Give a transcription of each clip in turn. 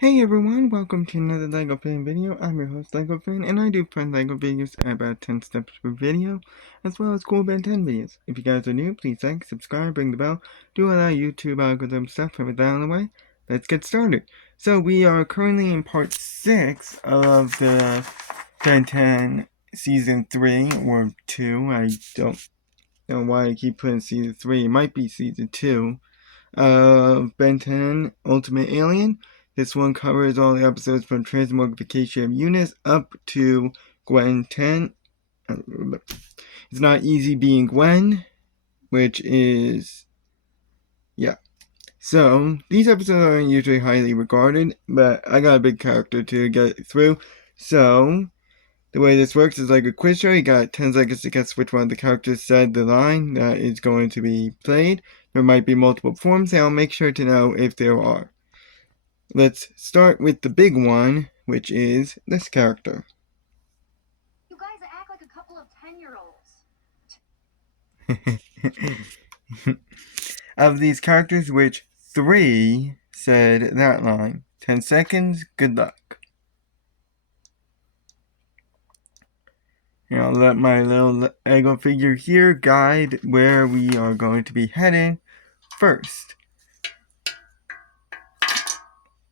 Hey everyone, welcome to another LEGO fan video. I'm your host LEGO fan, and I do fun LEGO videos at about 10 steps per video, as well as cool Ben 10 videos. If you guys are new, please like, subscribe, ring the bell, do all that YouTube algorithm stuff, and with that out of the way, let's get started. So we are currently in part 6 of the Ben 10 Season 3, or 2, I don't know why I keep putting Season 3, it might be Season 2, of Ben 10 Ultimate Alien. This one covers all the episodes from Transmogrification of Eunice up to Gwen 10. It's not easy being Gwen, which is, yeah. So, these episodes aren't usually highly regarded, but I got a big character to get through. So, the way this works is like a quiz show. You got 10 seconds to guess which one of the characters said the line that is going to be played. There might be multiple forms, and I'll make sure to know if there are. Let's start with the big one, which is this character. You guys act like a couple of 10-year-olds. Of these characters, which 3 said that line? 10 seconds, good luck. And I'll let my little Lego figure here guide where we are going to be heading first.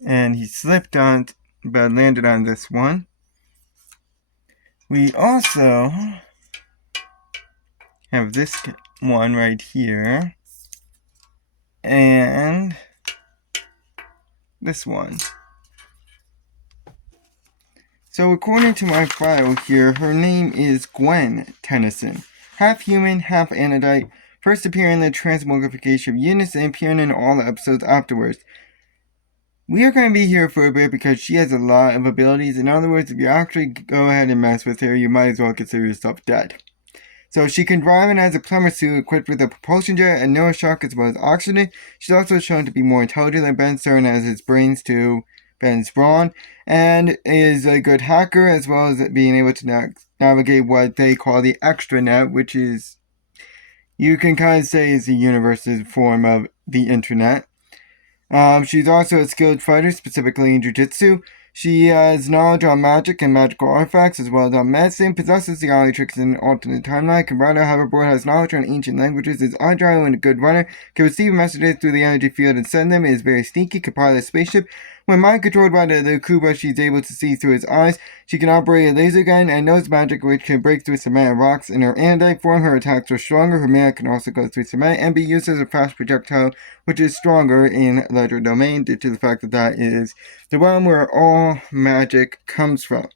And he slipped on, but landed on this one. We also have this one right here. And this one. So according to my file here, her name is Gwen Tennyson. Half human, half anodite. First appearing in the Transmogrification of Eunice and appearing in all the episodes afterwards. We are going to be here for a bit because she has a lot of abilities. In other words, if you actually go ahead and mess with her, you might as well consider yourself dead. So she can drive and has a plumber suit equipped with a propulsion jet and neuroshock as well as oxygen. She's also shown to be more intelligent than Ben, serving as his brains to Ben's brawn, and is a good hacker as well as being able to navigate what they call the extranet, which is, you can kind of say, is the universe's form of the internet. She's also a skilled fighter, specifically in jiu-jitsu. She has knowledge on magic and magical artifacts, as well as on medicine, possesses the eye tricks in an alternate timeline, can ride a hoverboard, has knowledge on ancient languages, is agile and a good runner, can receive messages through the energy field and send them, is very sneaky, can pilot a spaceship. When mind controlled by the Lucubra, she's able to see through his eyes. She can operate a laser gun and knows magic, which can break through cement and rocks. In her anodite form, her attacks are stronger. Her mana can also go through cement and be used as a fast projectile, which is stronger in Ledger Domain due to the fact that that is the realm where all magic comes from.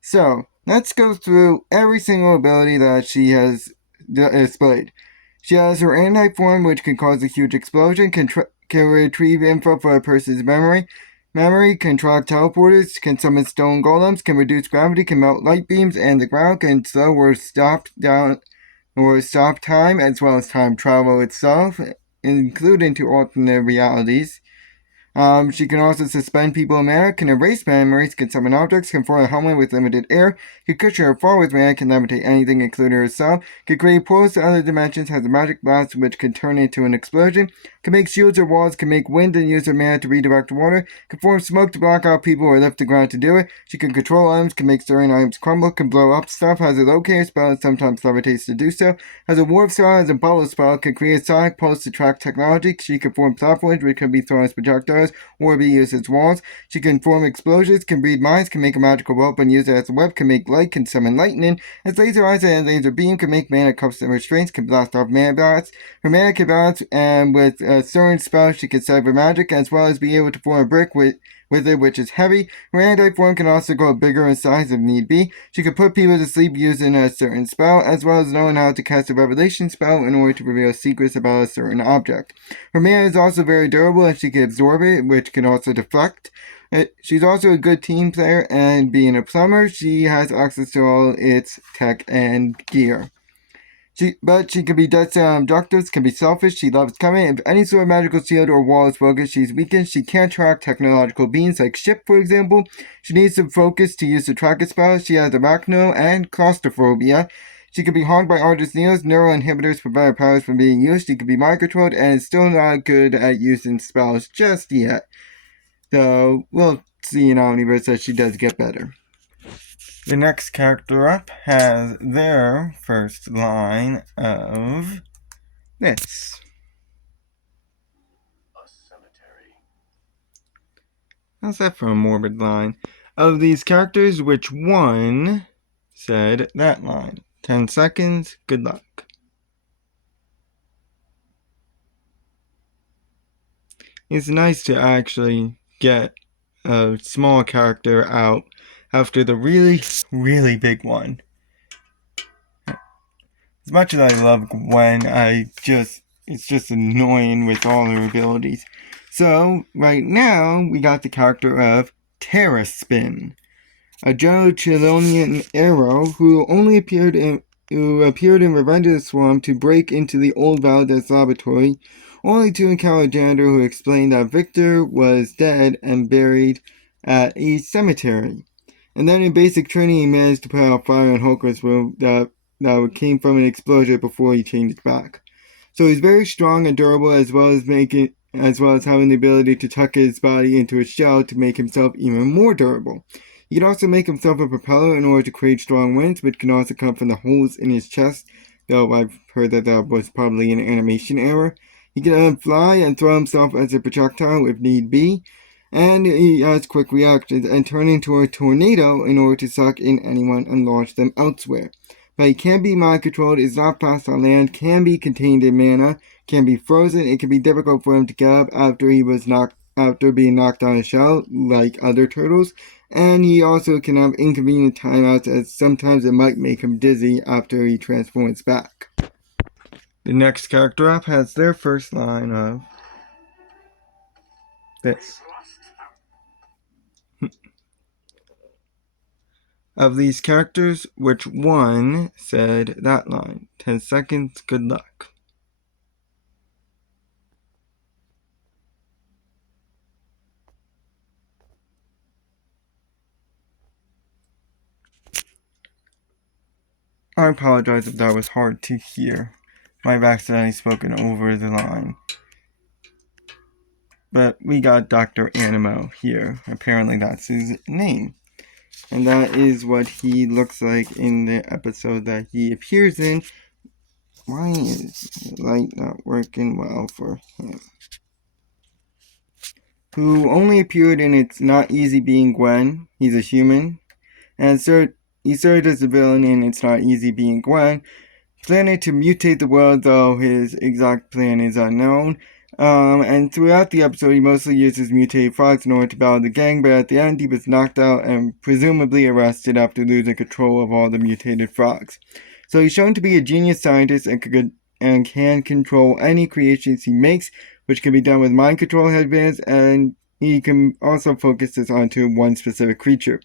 So, let's go through every single ability that she has displayed. She has her anodite form, which can cause a huge explosion, can retrieve info for a person's memory, can track teleporters, can summon stone golems, can reduce gravity, can melt light beams, and the ground can slow or stop time, as well as time travel itself, including to alternate realities. She can also suspend people in mana, can erase memories, can summon objects, can form a helmet with limited air, can cushion her fall with mana, can levitate anything including herself, can create portals to other dimensions, has a magic blast which can turn into an explosion, can make shields or walls, can make wind and use her mana to redirect water, can form smoke to block out people or lift the ground to do it, she can control items, can make certain items crumble, can blow up stuff, has a locator spell and sometimes levitates to do so, has a warp spell, has a bubble spell, can create sonic pulse to track technology, she can form platforms which can be thrown as projectiles or be used as walls. She can form explosions, can breed mines, can make a magical rope and use it as a web, can make light, can summon lightning, has laser eyes and laser beam, can make mana cups and restraints, can blast off mana blasts. Her mana can balance, and with a certain spell she can cyber magic, as well as be able to form a brick with it, which is heavy. Her anodite form can also grow bigger in size if need be. She can put people to sleep using a certain spell, as well as knowing how to cast a revelation spell in order to reveal secrets about a certain object. Her mana is also very durable, and she can absorb it, which can also deflect. She's also a good team player, and being a plumber, she has access to all its tech and gear. But she can be dead set on objectives, can be selfish, she loves coming. If any sort of magical shield or wall is broken, she's weakened. She can't track technological beings like ship, for example. She needs to focus to use the tracker spells. She has arachno and claustrophobia. She can be harmed by Argus Neos. Neural inhibitors prevent her powers from being used. She can be mind controlled and is still not good at using spells just yet. So we'll see in Omniverse that she does get better. The next character up has their first line of this. A cemetery. How's that for a morbid line? Of these characters, which one said that line? 10 seconds, good luck. It's nice to actually get a small character out after the really, really big one. As much as I love Gwen, it's just annoying with all her abilities. So, right now, we got the character of Terraspin, a Joe Chilonian arrow who appeared in Revenge of the Swamp to break into the old Valdez laboratory, only to encounter a janitor who explained that Victor was dead and buried at a cemetery. And then in basic training, he managed to put out fire in Hulker's room that came from an explosion before he changed back. So he's very strong and durable, as well as having the ability to tuck his body into a shell to make himself even more durable. He can also make himself a propeller in order to create strong winds, which can also come from the holes in his chest, though I've heard that was probably an animation error. He can fly and throw himself as a projectile if need be, and he has quick reactions and turn into a tornado in order to suck in anyone and launch them elsewhere. But he can be mind controlled, is not fast on land, can be contained in mana, can be frozen. It can be difficult for him to get up after being knocked on a shell, like other turtles. And he also can have inconvenient timeouts, as sometimes it might make him dizzy after he transforms back. The next character up has their first line of this. Of these characters, which one said that line? 10 seconds, good luck. I apologize if that was hard to hear. I've accidentally spoken over the line. But we got Dr. Animo here. Apparently that's his name. And that is what he looks like in the episode that he appears in. Why is the light not working well for him? Who only appeared in It's Not Easy Being Gwen. He's a human. And he served as a villain in It's Not Easy Being Gwen, planning to mutate the world, though his exact plan is unknown. And throughout the episode, he mostly uses mutated frogs in order to battle the gang, but at the end, he was knocked out and presumably arrested after losing control of all the mutated frogs. So he's shown to be a genius scientist and can control any creations he makes, which can be done with mind control headbands, and he can also focus this onto one specific creature.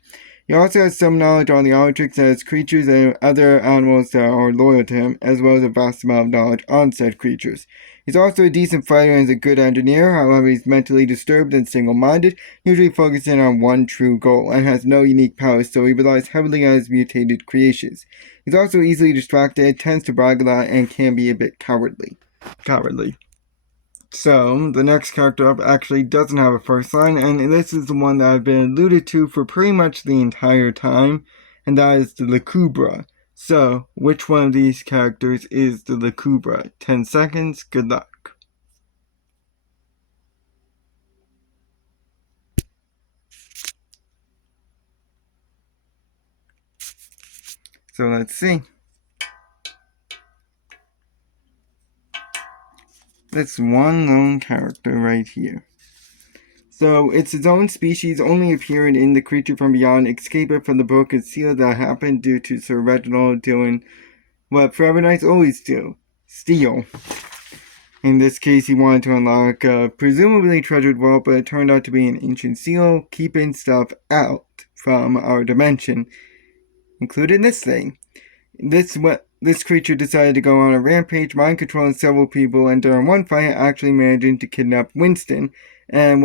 He also has some knowledge on the Omnitrix as creatures and other animals that are loyal to him, as well as a vast amount of knowledge on said creatures. He's also a decent fighter and is a good engineer, however he's mentally disturbed and single-minded, usually focusing on one true goal, and has no unique powers, so he relies heavily on his mutated creations. He's also easily distracted, tends to brag a lot, and can be a bit cowardly. So, the next character up actually doesn't have a first line, and this is the one that I've been alluded to for pretty much the entire time, and that is the Lucubra. So, which one of these characters is the Lucubra? 10 seconds, good luck. So let's see. This one lone character right here. So, it's its own species, only appearing in The Creature from Beyond, escaping from the broken seal that happened due to Sir Reginald doing what Forever Knights always do: steal. In this case, he wanted to unlock a presumably treasured vault, but it turned out to be an ancient seal, keeping stuff out from our dimension, including this thing. This creature decided to go on a rampage, mind controlling several people, and during one fight actually managing to kidnap Winston, and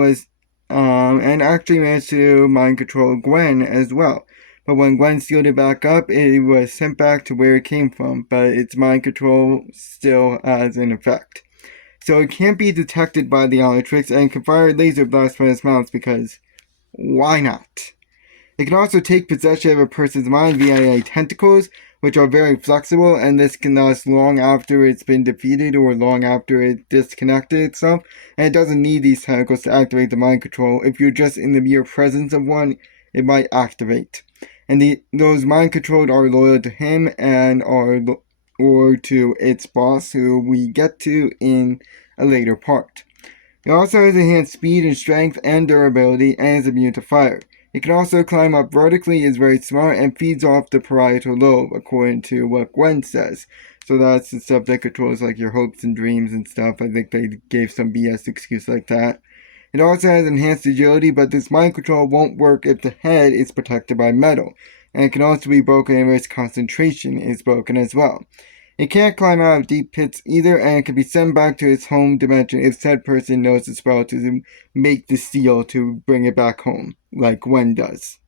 actually managed to mind control Gwen as well. But when Gwen sealed it back up, it was sent back to where it came from, but its mind control still has an effect. so it can't be detected by the Elytrix and can fire laser blasts from its mouth because why not? It can also take possession of a person's mind via tentacles, which are very flexible, and this can last long after it's been defeated or long after it disconnected itself, and it doesn't need these tentacles to activate the mind control. If you're just in the mere presence of one, it might activate. And those mind controlled are loyal to him and or to its boss, who we get to in a later part. It also has enhanced speed and strength and durability, and is immune to fire. It can also climb up vertically, is very smart, and feeds off the parietal lobe, according to what Gwen says. So that's the stuff that controls like your hopes and dreams and stuff. I think they gave some BS excuse like that. It also has enhanced agility, but this mind control won't work if the head is protected by metal. And it can also be broken if its concentration is broken as well. It can't climb out of deep pits either, and it can be sent back to its home dimension if said person knows the spell to make the seal to bring it back home, like Gwen does.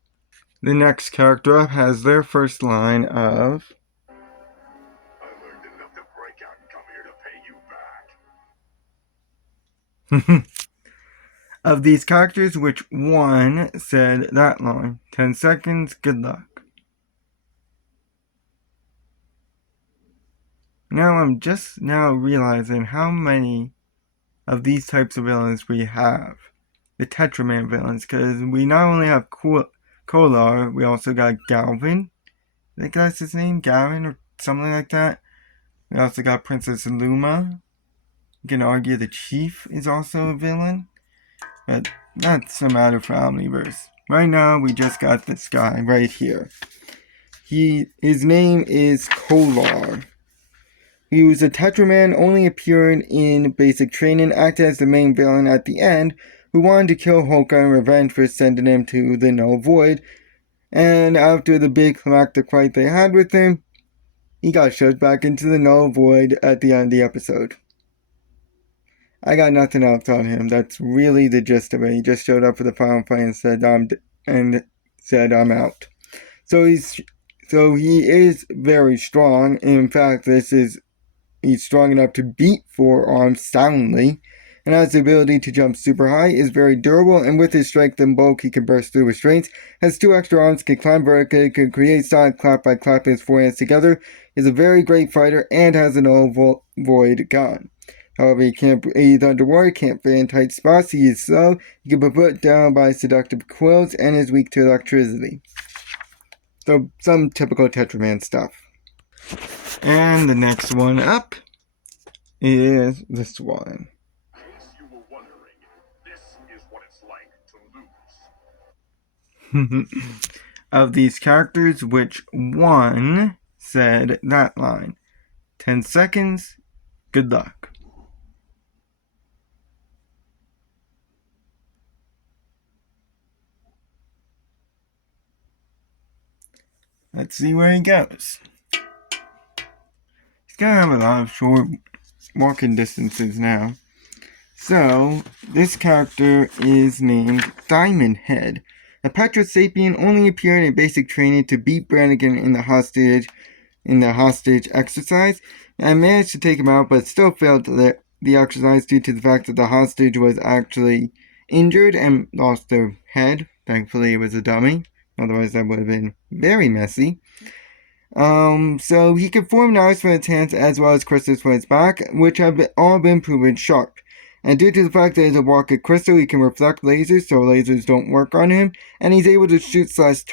The next character up has their first line of, I learned enough to break out and come here to pay you back. of these characters, which one said that line? 10 seconds, good luck. Now I'm just now realizing how many of these types of villains we have. The Tetraman villains, because we not only have Kolar, we also got Galvin. I think that's his name, Gavin or something like that. We also got Princess Luma. You can argue the Chief is also a villain, but that's a matter for Omniverse. Right now, we just got this guy right here. His name is Kolar. He was a Tetraman, only appeared in basic training, acted as the main villain at the end, who wanted to kill Hulk in revenge for sending him to the Null Void, and after the big climactic fight they had with him, he got shoved back into the Null Void at the end of the episode. I got nothing else on him. That's really the gist of it. He just showed up for the final fight and said I'm out. So he is very strong. In fact, he's strong enough to beat Forearms soundly, and has the ability to jump super high, is very durable, and with his strength and bulk he can burst through restraints, has 2 extra arms, can climb vertically, can create solid clap by clapping his forehands together, is a very great fighter, and has an Null Void gun. However, he can't breathe underwater, can't fit in tight spots, he is slow, he can be put down by seductive quills, and is weak to electricity. So, some typical Tetraman stuff. And the next one up is this one. In case you were wondering, this is what it's like to lose. Of these characters, which one said that line? 10 seconds, good luck. Let's see where he goes. He's gonna have a lot of short walking distances now. So, this character is named Diamondhead. A Petrosapien, only appeared in basic training to beat Brannigan in the hostage exercise, and managed to take him out, but still failed the exercise due to the fact that the hostage was actually injured and lost their head. Thankfully, it was a dummy. Otherwise, that would have been very messy. So he can form knives from its hands as well as crystals from its back, which have all been proven sharp. And due to the fact that he's a walking crystal, he can reflect lasers, so lasers don't work on him. And he's able to shoot/toss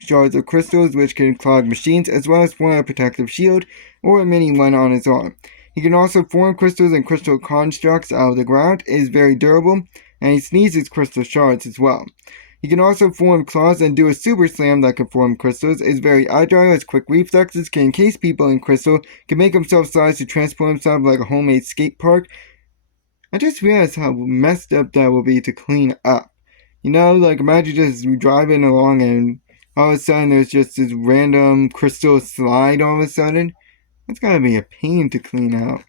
shards of crystals, which can clog machines, as well as form a protective shield or a mini one on his arm. He can also form crystals and crystal constructs out of the ground, is very durable, and he sneezes crystal shards as well. He can also form claws and do a super slam that can form crystals, is very agile, has quick reflexes, can encase people in crystal, can make himself size to transport himself like a homemade skate park. I just realized how messed up that will be to clean up. You know, like imagine just driving along and all of a sudden there's just this random crystal slide all of a sudden. That's gotta be a pain to clean out.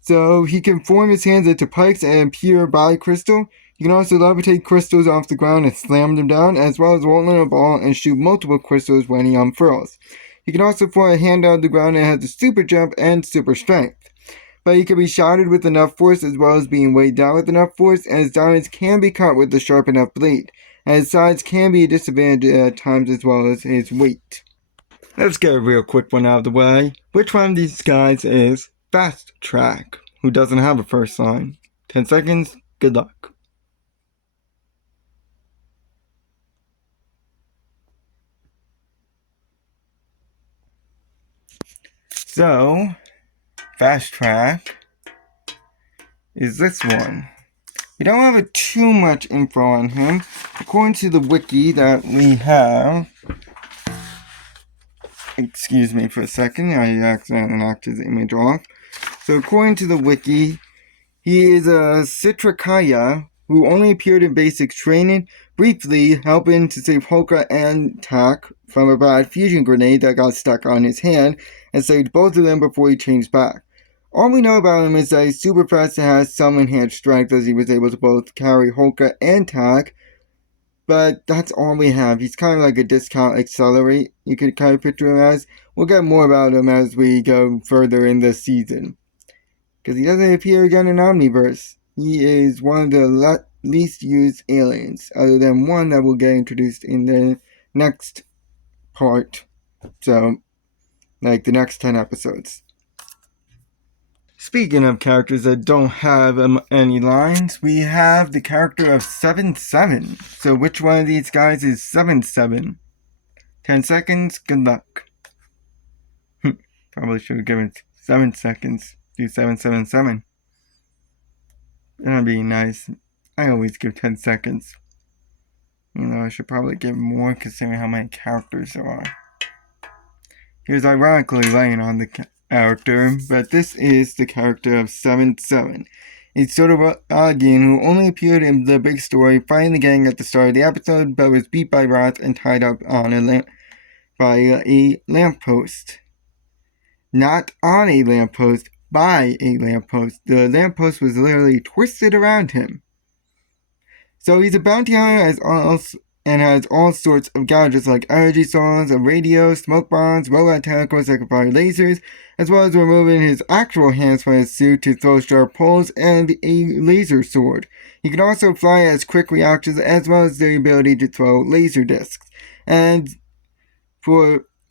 So he can form his hands into pikes and pure body crystal. He can also levitate crystals off the ground and slam them down, as well as roll in a ball and shoot multiple crystals when he unfurls. He can also form a hand out of the ground and has a super jump and super strength. but he can be shotted with enough force as well as being weighed down with enough force, and his diamonds can be cut with a sharp enough blade, and his size can be a disadvantage at times as well as his weight. Let's get a real quick one out of the way. Which one of these guys is Fasttrack, who doesn't have a first line? 10 seconds, good luck. So, Fasttrack is this one. We don't have too much info on him. According to the wiki that we have, excuse me for a second, I accidentally knocked his image off. So according to the wiki, he is a Citricaya who only appeared in basic training, briefly helping to save Holka and Tak from a bad fusion grenade that got stuck on his hand, and saved both of them before he changed back. All we know about him is that he's super fast and has some enhanced strength, as he was able to both carry Holka and Tak, but that's all we have. He's kind of like a discount accelerate, you could kind of picture him as. We'll get more about him as we go further in the season, because he doesn't appear again in Omniverse. He is one of the least used aliens, other than one that will get introduced in the next part. So, like the next 10 episodes. Speaking of characters that don't have any lines, we have the character of Sevenseven. So which one of these guys is Sevenseven? 10 seconds, good luck. Probably should have given 7 seconds. Do 777. That'd be nice. I always give 10 seconds. You know, I should probably give more considering how many characters there are. Here's ironically laying on the character, but this is the character of Sevenseven. It's sort of Harague, who only appeared in the big story, fighting the gang at the start of the episode, but was beat by rats and tied up on by a lamppost. Not on a lamppost, by a lamppost. The lamppost was literally twisted around him. So he's a bounty hunter and has all sorts of gadgets like energy saws, a radio, smoke bombs, robot tentacles that can fire lasers, as well as removing his actual hands from his suit to throw sharp poles and a laser sword. He can also fly as quick reactions as well as the ability to throw laser discs. And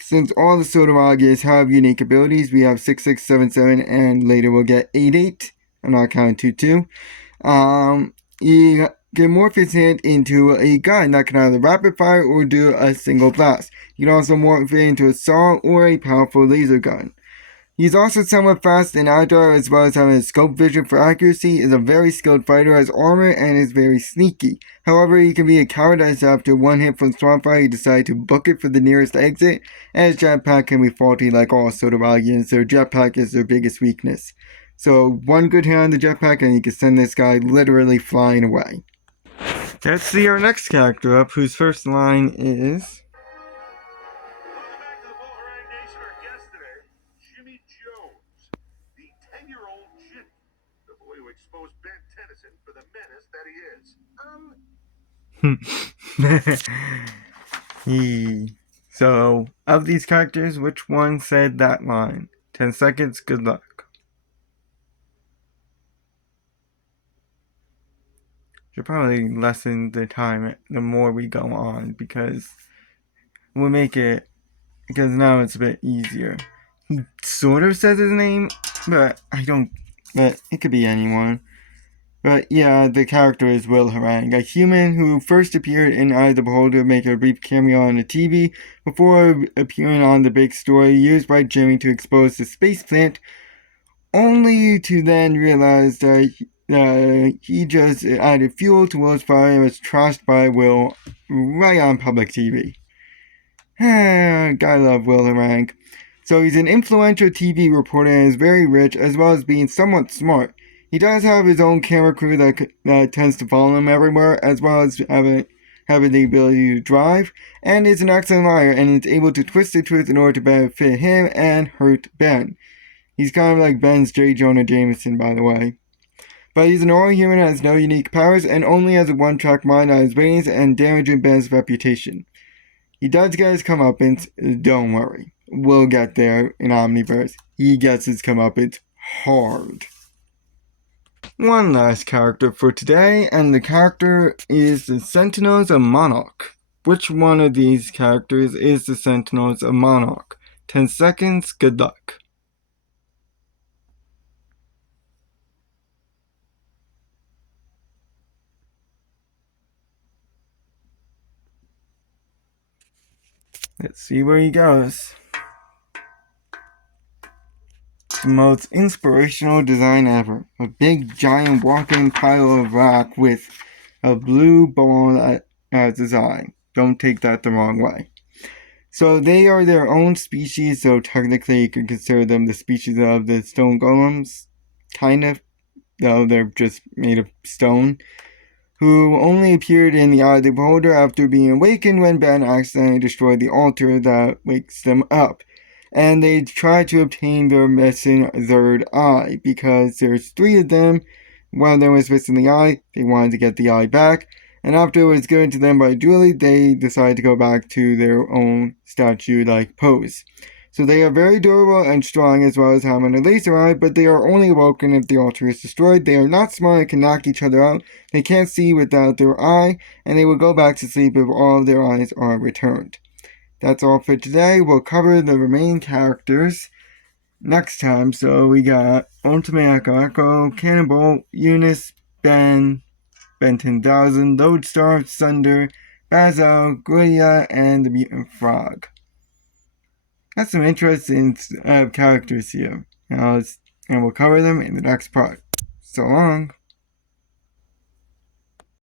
since all the Sotomagas have unique abilities, we have 6677 and later we'll get 88. I'm not counting 22. He can morph his hand into a gun that can either rapid fire or do a single blast. You can also morph it into a saw or a powerful laser gun. He's also somewhat fast and agile, as well as having a scope vision for accuracy, is a very skilled fighter, has armor, and is very sneaky. However, he can be a coward as after one hit from Swampfire, he decided to book it for the nearest exit, and his jetpack can be faulty like all Sotomagians. Their jetpack is their biggest weakness. So, one good hit on the jetpack and you can send this guy literally flying away. Let's see our next character up, whose first line is... Welcome back to the Harague Nation. Our guest today, Jimmy Jones, the 10-year-old Jimmy, the boy who exposed Ben Tennyson for the menace that he is. So, of these characters, which one said that line? 10 seconds, good luck. Should probably lessen the time the more we go on, because we'll make it, because now it's a bit easier. He sort of says his name, but but it could be anyone. But yeah, the character is Will Harague, a human who first appeared in Eye of the Beholder, making a brief cameo on the TV, before appearing on the big story used by Jimmy to expose the space plant, only to then realize that he just added fuel to Will's fire and was trashed by Will right on public TV. Gotta love Will Harague. So he's an influential TV reporter and is very rich, as well as being somewhat smart. He does have his own camera crew that tends to follow him everywhere, as well as having the ability to drive, and is an excellent liar and is able to twist the truth in order to benefit him and hurt Ben. He's kind of like Ben's J. Jonah Jameson, by the way. But he's an all human, has no unique powers, and only has a one-track mind on his veins and damaging Ben's reputation. He does get his comeuppance, don't worry. We'll get there in Omniverse. He gets his comeuppance hard. One last character for today, and the character is the Sentiels of Monawk. Which one of these characters is the Sentiels of Monawk? 10 seconds, good luck. Let's see where he goes. The most inspirational design ever. A big giant walking pile of rock with a blue ball as design. Don't take that the wrong way. So they are their own species, so technically you could consider them the species of the stone golems. Kind of. Though they're just made of stone. Who only appeared in the Eye of the Beholder after being awakened when Ben accidentally destroyed the altar that wakes them up. And they try to obtain their missing third eye, because there's 3 of them. One of them was missing the eye, they wanted to get the eye back, and after it was given to them by Julie, they decided to go back to their own statue-like pose. So they are very durable and strong, as well as having a laser eye, but they are only awoken if the altar is destroyed. They are not smart and can knock each other out. They can't see without their eye, and they will go back to sleep if all of their eyes are returned. That's all for today. We'll cover the remaining characters next time. So we got Ultimate Echo, Cannonball, Eunice, Ben 10,000, Lodestar, Sunder, Basil, Guia, and the Mutant Frog. That's some interesting characters here. And we'll cover them in the next part. So long.